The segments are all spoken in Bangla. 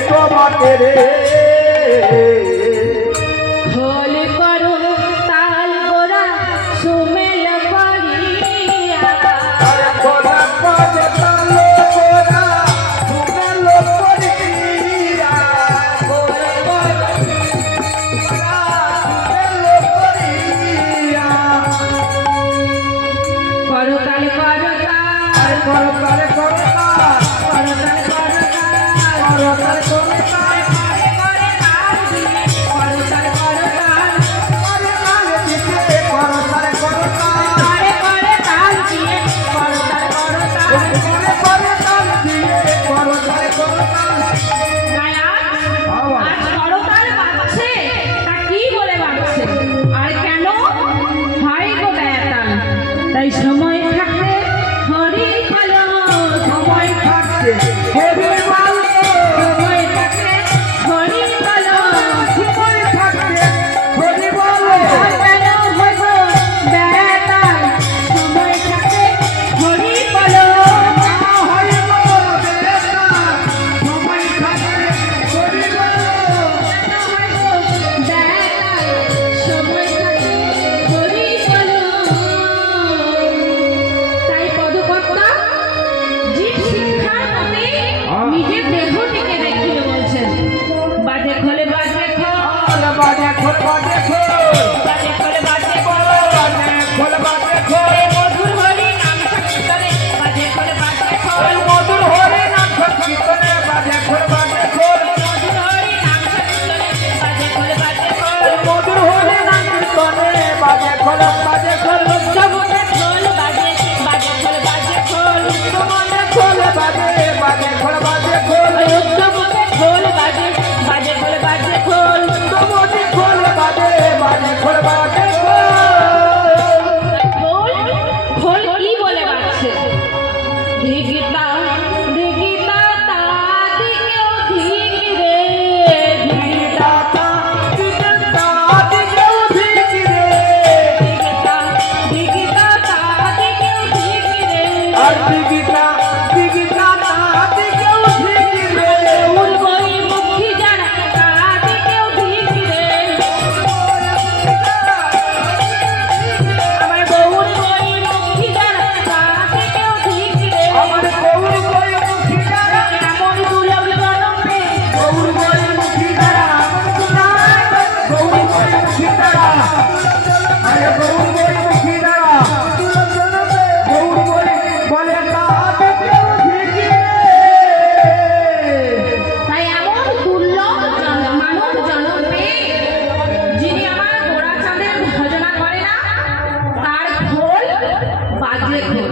সেই রে। তাই সময় থাকতে হরি ভালো সময় থাকতে 他接口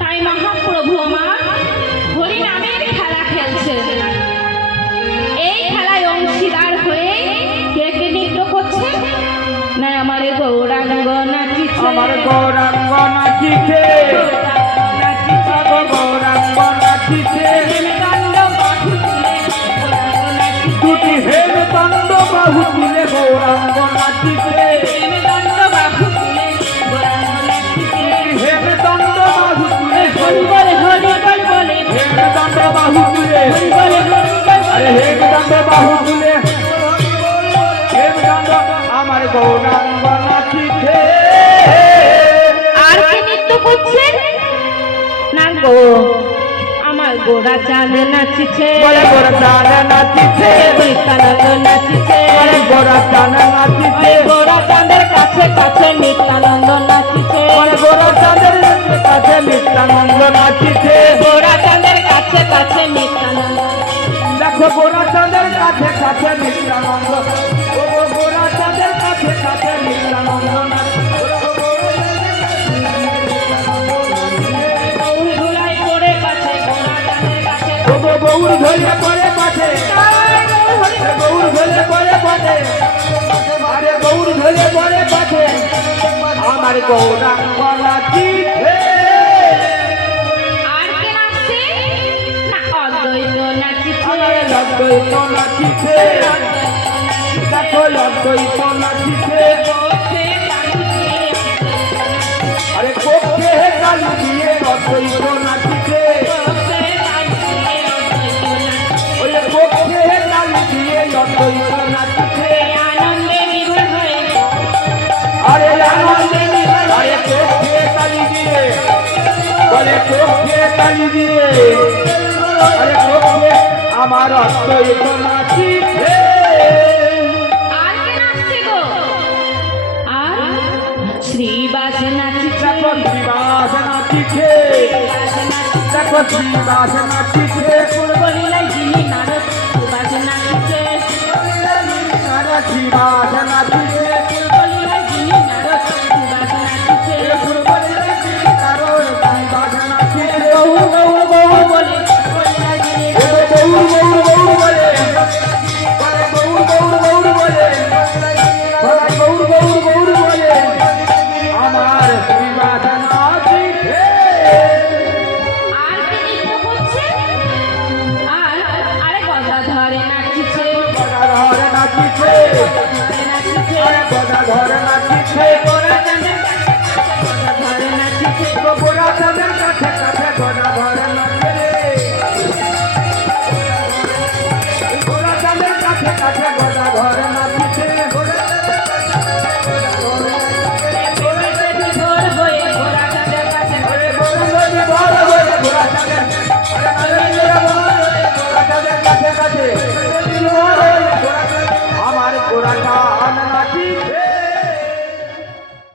তাই খেলা খেলছে এই খেলায় হয়ে করছে? না আমার গৌরাঙ্গ নাচিছে। আমার গৌরাঙ্গ নাচিছে। বাহু গৌরাঙ্গ নাচিতে হেমদণ্ড বাহু গৌরাঙ্গ নাচিতে হেমদণ্ড বাহু তুলে হরিবল হরিবল বলে হেমদণ্ড বাহু তুলে হরিবল হরিবল বলে হেমদণ্ড বাহু তুলে হেমদণ্ড আমার গৌরাঙ্গ গোড়া চাঁদ নাচছে। গোড়া চাঁদ নাচছে। নিত্যানন্দ নাচছে। গোড়া চাঁদ নাচছে। গোড়া চাঁদের কাছে কাছে নিত্যানন্দ নাচছে। গোড়া চাঁদের কাছে নিত্যানন্দ নাচছে। গোড়া চাঁদের কাছে কাছে নিত্যানন্দ দেখো গোড়া চাঁদের কাছে কাছে নিত্যানন্দ ধরে পরে পথে। আরে গৌর ধরে পরে পথে। আমার গৌরা আর কে অদ্বৈত নাচিছে দেখো অদ্বৈত নাচিছে আরে কোপে কালি দিয়ে অদ্বৈত আমার নাচছে গো? আর? শ্রীবাস নাচিছে। শ্রীবাস নাচিছে। শ্রীবাস নাচিছে। বলিলাই যিনি নারদ শ্রীবাস নাচিছে শ্রীবাস নাচিছে গোবরা চাঁদের কাছে কাছে গড়া